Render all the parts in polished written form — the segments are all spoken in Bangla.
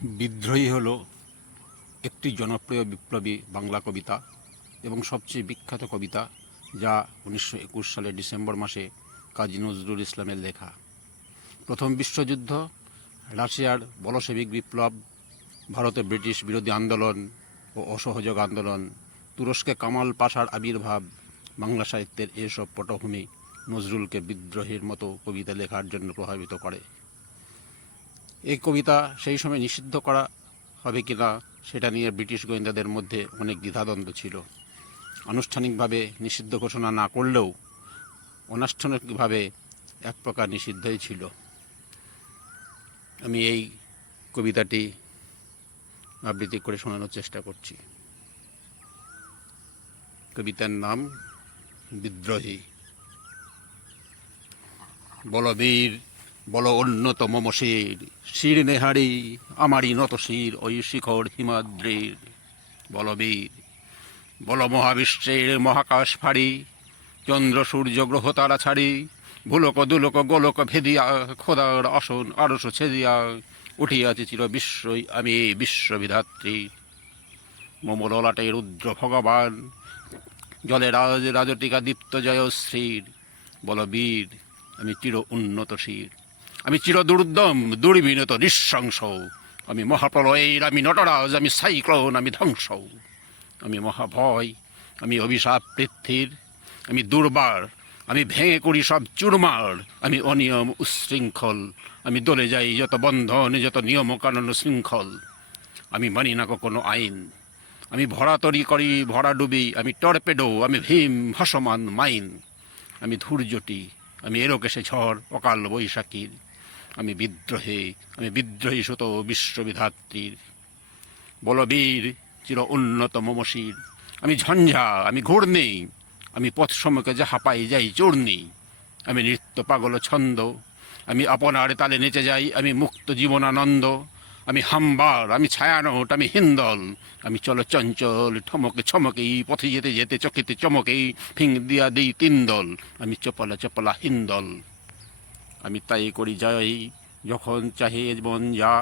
বিদ্রোহী হলো একটি জনপ্রিয় বিপ্লবী বাংলা কবিতা এবং সবচেয়ে বিখ্যাত কবিতা, যা 1921 সালের ডিসেম্বর মাসে কাজী নজরুল ইসলামের লেখা। প্রথম বিশ্বযুদ্ধ, রাশিয়ার বলশেভিক বিপ্লব, ভারতে ব্রিটিশ বিরোধী আন্দোলন ও অসহযোগ আন্দোলন, তুরস্কে কামাল পাশার আবির্ভাব, বাংলা সাহিত্যের এসব পটভূমি নজরুলকে বিদ্রোহীর মতো কবিতা লেখার জন্য প্রভাবিত করে। এই কবিতা সেই সময় নিষিদ্ধ করা হবে কিনা সেটা নিয়ে ব্রিটিশ গোয়েন্দাদের মধ্যে অনেক দ্বিধাদ্বন্দ্ব ছিল। আনুষ্ঠানিকভাবে নিষিদ্ধ ঘোষণা না করলেও অনানুষ্ঠানিকভাবে এক প্রকার নিষিদ্ধই ছিল। আমি এই কবিতাটি আবৃত্তি করে শোনানোর চেষ্টা করছি। কবিতার নাম বিদ্রোহী। বলবীর বল উন্নত মম শির, শির নেহারি আমারই নত শির ওই শিখর হিমাদ্রির। বলবীর বল মহাবিশ্বের মহাকাশ ফাড়ি, চন্দ্র সূর্য গ্রহ তারা ছাড়ি, ভুলক দুলক গোলক ভেদিয়া খোদার আসন আরশ ছেদিয়া উঠিয়াছি চির বিশ্বই আমি বিশ্ববিধাত্রী। মম ললাটে রুদ্র ভগবান, জলে রাজ রাজটিকা দীপ্ত জয়শ্রীর। বলবীর আমি চির উন্নত শির, আমি চির দুর্দম দুর্বিনত নৃশংস, আমি মহাপ্রলয়ের আমি নটরাজ, আমি সাইক্লোন, আমি ধ্বংস, আমি মহাভয়, আমি অভিশাপ পৃথ্বীর, আমি দুর্বার, আমি ভেঙে করি সব চুরমার, আমি অনিয়ম উশৃঙ্খল, আমি দলে যাই যত বন্ধন যত নিয়ম কানুন শৃঙ্খল, আমি মানি না কোনো আইন, আমি ভরা তরি করি ভরা ডুবি, আমি টর্পেডো, আমি ভীম ভাসমান মাইন, আমি ধূর্যটি, আমি এরোকেশে ঝড় অকাল বৈশাখীর, আমি বিদ্রোহী সুত বিশ্ববিধাত্রীর। বলবীর চির উন্নত মমশির, আমি ঝঞ্ঝা, আমি ঘূর্ণি, আমি পথ সম্মুখে যাহা পাই যাই চূর্ণি, আমি নৃত্য পাগল ছন্দ, আমি আপনার তালে নেচে যাই, আমি মুক্ত জীবনানন্দ, আমি হাম্বার, আমি ছায়ানট, আমি হিন্দল, আমি চলো চঞ্চল ঠমকে ছমকে পথে যেতে যেতে চকিতে চমকে ফিং দিয়া দিই তিনদল, আমি চপলা চপলা হিন্দল, আমি তাই করি যাই যখন চাহে জীবন যা,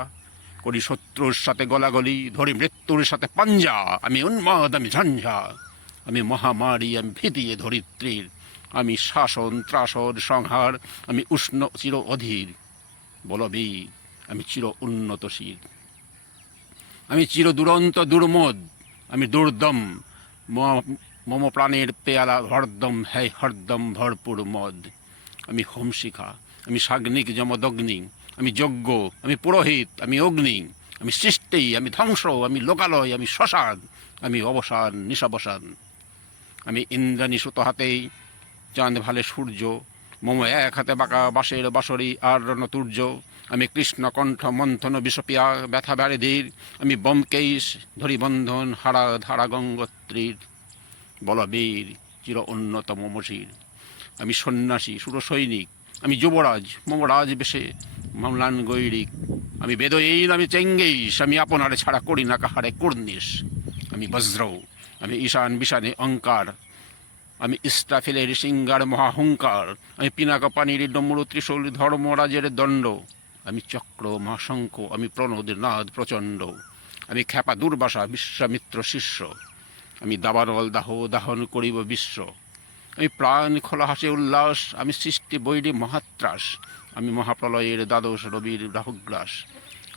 করি শত্রুর সাথে গলাগলি, ধরি মৃত্যুর সাথে পাঞ্জা, আমি উন্মাদ, আমি ঝঞ্ঝা, আমি মহামারী, আমি ভীতিয়ে ধরিত্রীর, আমি শাসন ত্রাসন সংহার, আমি উষ্ণ চির অধীর। বলবীর আমি চির উন্নতশীল, আমি চির দুরন্ত দুর্মদ, আমি দুর্দম, মম প্রাণের পেয়ালা হরদম হ্যায় হরদম ভরপুর মদ, আমি হোমশিখা, আমি সাগ্নিক যমদগ্নি, আমি যজ্ঞ, আমি পুরোহিত, আমি অগ্নি, আমি সৃষ্টি, আমি ধ্বংস, আমি লোকালয়, আমি শ্মশান, আমি অবসান নিশাবসান, আমি ইন্দ্রাণী সুত হাতেই চাঁদ ভালে সূর্য, মম এক হাতে বাঁকা বাঁশের বাঁশরি আর রণতুর্য, আমি কৃষ্ণ কণ্ঠ মন্থন বিষপিয়া ব্যথা ব্যাধির, আমি ব্যোমকেশ ধরি বন্ধন হারা ধারা গঙ্গোত্রীর। বলবীর চির উন্নত মমশির, আমি সন্ন্যাসী সুরসৈনিক, আমি যুবরাজ মম রাজ বেশে মামলান গৈরিক, আমি বেদয়ীন, আমি চেঙ্গেশ, আমি আপনারে ছাড়া করি না কাহারে কুর্নিশ, আমি বজ্র, আমি ঈশান বিশানে অঙ্কার, আমি ইস্টাফিলের সিঙ্গার মহাহুঙ্কার, আমি পিনাকা পানির ডমরু ত্রিশূল ধর্মরাজের দণ্ড, আমি চক্র মহাশঙ্খ, আমি প্রণোদ নাদ প্রচণ্ড, আমি খ্যাপা দুর্বাসা বিশ্বামিত্র শিষ্য, আমি দাবানল দাহ দাহন করিব বিশ্ব, আমি প্রাণ খোলা হাসে উল্লাস, আমি সৃষ্টি বৈরী মহাত্রাস, আমি মহাপ্রলয়ের দ্বাদশ রবির রাহুগ্রাস,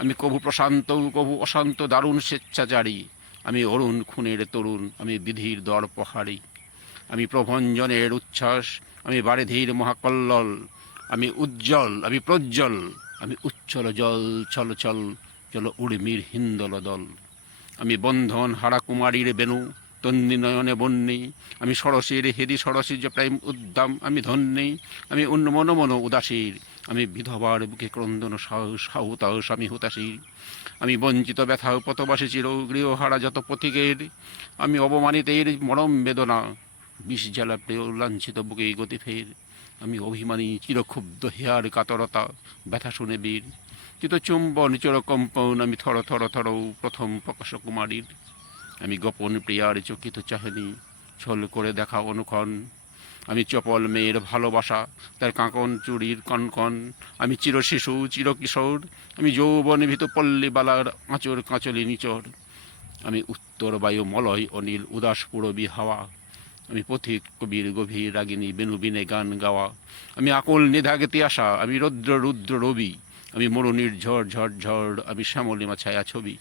আমি কভু প্রশান্ত কভু অশান্ত দারুণ স্বেচ্ছাচারী, আমি অরুণ খুনের তরুণ, আমি বিধির দর্পহারী, আমি প্রভঞ্জনের উচ্ছ্বাস, আমি বারিধির মহাকল্লল, আমি উজ্জ্বল, আমি প্রজ্জ্বল, আমি উচ্ছল জল ছল ছল চল উর্মির হিন্দল দল, আমি বন্ধন হারা কুমারীর বেণু তন্নি নয়নে বন্যী, আমি সরসীর হেদি সরসী যে প্রেম উদ্দাম আমি ধন্যী, আমি উন্মন মন উদাসীর, আমি বিধবার বুকে ক্রন্দন সাহুতাস আমি হুতাশীর, আমি বঞ্চিত ব্যথা পথবাসী চির গৃহহারা যত পথিকের, আমি অবমানিতের মরম বেদনা বিষ জ্বালা প্রিয় লাঞ্ছিত বুকে গতি ফের, আমি অভিমানী চিরক্ষুব্ধ হেয়ার কাতরতা ব্যথা শুনে বীর, চিত চুম্বন চির কম্পন আমি থর থর থর প্রথম প্রকাশ কুমারীর, আমি গোপন প্রিয়ার চকিত চাহনি ছল করে দেখা অনুক্ষণ, আমি চপল মেয়ের ভালোবাসা, তার কাঁকন চুড়ির কনকন। আমি চিরশিশু চিরকিশোর, আমি যৌবনভীত পল্লীবালার আঁচর কাঁচলি নিচর। আমি উত্তর বায়ু মলয় অনিল উদাস পুরবী হাওয়া। আমি পথিক কবির গভীর রাগিনী বেনুবিনে গান গাওয়া। আমি আকুল নিধাগতি আসা, আমি রৌদ্র রুদ্র রবি। আমি মরুনির ঝড় ঝড় ঝড়, আমি শ্যামলিমা ছায়া ছবি।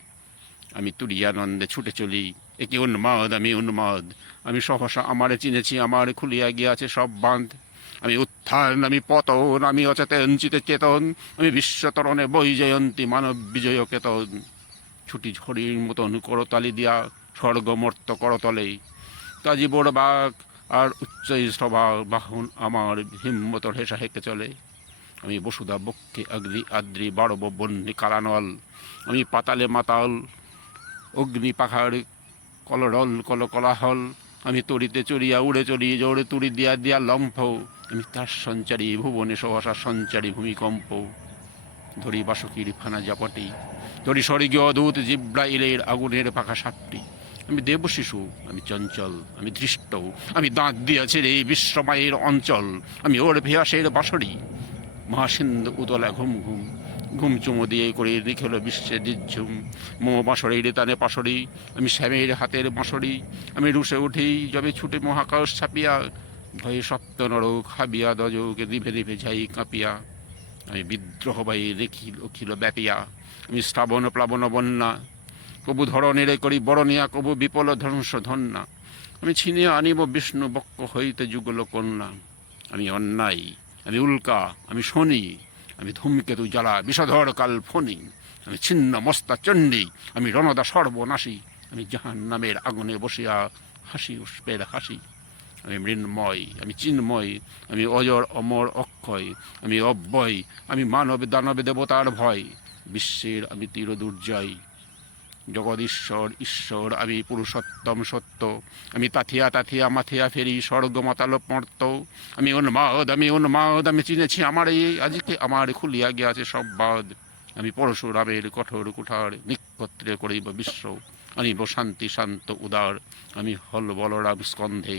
আমি তুরিয়ানন্দে ছুটে চলি, একে উন্মাদ আমি উন্মাদ। আমি সহসা আমারে চিনেছি, আমার খুলিয়া গিয়াছে সব বাঁধ। আমি উত্থান আমি পতন, আমি অচেতন চিতে চেতন। আমি বিশ্বতরণে বৈজয়ন্তী মানব বিজয় কেতন। ছুটি ঝড়ির মতন করতালি দিয়া স্বর্গমর্ত করতলে। কাজী বড় বাঘ আর উচ্চই সভা বাহন আমার হিম্মতর হেসা হেঁকে চলে। আমি বসুধা বক্ষে অগ্নি আদ্রি বাড়ব বন্যী কালানল। আমি পাতালে মাতাল অগ্নি পাখার কলরল কলকলাহল। আমি তরিতে চড়িয়া উড়ে চড়ি জোরে তুড়ি দিয়া দিয়া লম্ফ। আমি তার সঞ্চারী ভুবনে সহসা সঞ্চারী ভূমিকম্প। ধরি বাসকির ফানা জাপটি, ধরি স্বর্গীয় অদূত জিব্রাইলের আগুনের পাখা সাপটি। আমি দেবশিশু, আমি চঞ্চল, আমি ধৃষ্ট, আমি দাঁত দিয়াছে রে বিশ্বময়ের অঞ্চল। আমি ওর ভেয়াসের বাঁশরি, মহাসিন্ধু উতলা ঘুম ঘুম। ঘুম চুমো দিয়ে করে নিখেল বিশ্বে দিঝুম। মো বাঁশরের টানে পাশরি, আমি শ্যামের হাতের বাঁশরি। আমি রুষে উঠি যবে ছুটে মহাকাশ ছাপিয়া। ভয়ে সপ্ত নরক হাবিয়া দজকে নিভে নিভে যাই কাঁপিয়া। আমি বিদ্রোহ বাই রেখিল অখিল ব্যাপিয়া। আমি শ্রাবণ প্লাবন বন্যা, কবু ধরণেরে করি বরণিয়া, কবু বিপল ধ্বংস ধন্যা। আমি ছিনিয়ে আনিব বিষ্ণু বক্ষ হইতে যুগল কন্যা। আমি অন্যায়, আমি উল্কা, আমি শনি, আমি ধূমকেতু জ্বালা বিষধর কাল ফণি। আমি ছিন্ন মস্তা চণ্ডী, আমি রণদা সর্বনাশী। আমি জাহান নামের আগুনে বসিয়া হাসি উষ্পের হাসি। আমি মৃন্ময়, আমি চিন্ময়, আমি অজর অমর অক্ষয়। আমি অব্যয়, আমি মানব দানব দেবতার ভয়। বিশ্বের আমি তীর দুর্জয়, জগদীশ্বর ঈশ্বর আমি পুরুষোত্তম সত্য। আমি তাথিয়া তাথিয়া মাথিয়া ফেরি স্বর্গ মাতাল মর্ত। আমি উন্মাদ, আমি উন্মাদ, আমি চিনেছি আমার এই আজকে আমার খুলিয়া গিয়াছে সব বাদ। আমি পরশুরামের কঠোর কুঠার নিক্ষত্রে করিব বিশ্ব। আনিব শান্তি শান্ত উদার, আমি হল বলরাম স্কন্ধে।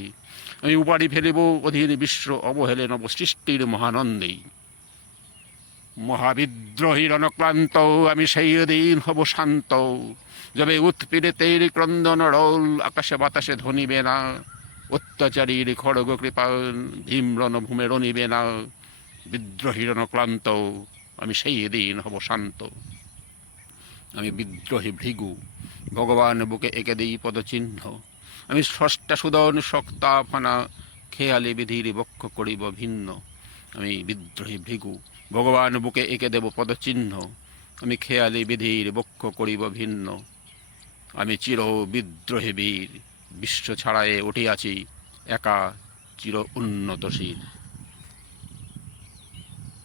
আমি উপাড়ি ফেলিব অধীন বিশ্ব অবহেলে নব সৃষ্টির মহানন্দেই। মহাবিদ্রোহীর অনক্লান্ত আমি সেই দিন হব শান্ত, যবে উৎপীড়িতের ক্রন্দন রোল আকাশে বাতাসে ধ্বনিবে না। অত্যাচারীর খড়গ কৃপাণ ভীম রণভূমে রণিবে না। বিদ্রোহীর অনক্লান্ত আমি সেই দিন হব শান্ত। আমি বিদ্রোহী ভৃগু, ভগবান বুকে এঁকে দিই পদচিহ্ন। আমি স্রষ্টা সুদন শক্তা ফানা, খেয়ালি বিধির বক্ষ করিব ভিন্ন। আমি বিদ্রোহী ভৃগু, ভগবান বুকে এঁকে দেব পদচিহ্ন। আমি খেয়ালি বিধির বক্ষ করিব ভিন্ন। আমি চির বিদ্রোহী বীর, বিশ্ব ছাড়ায়ে উঠিয়াছি একা চির উন্নতশীল।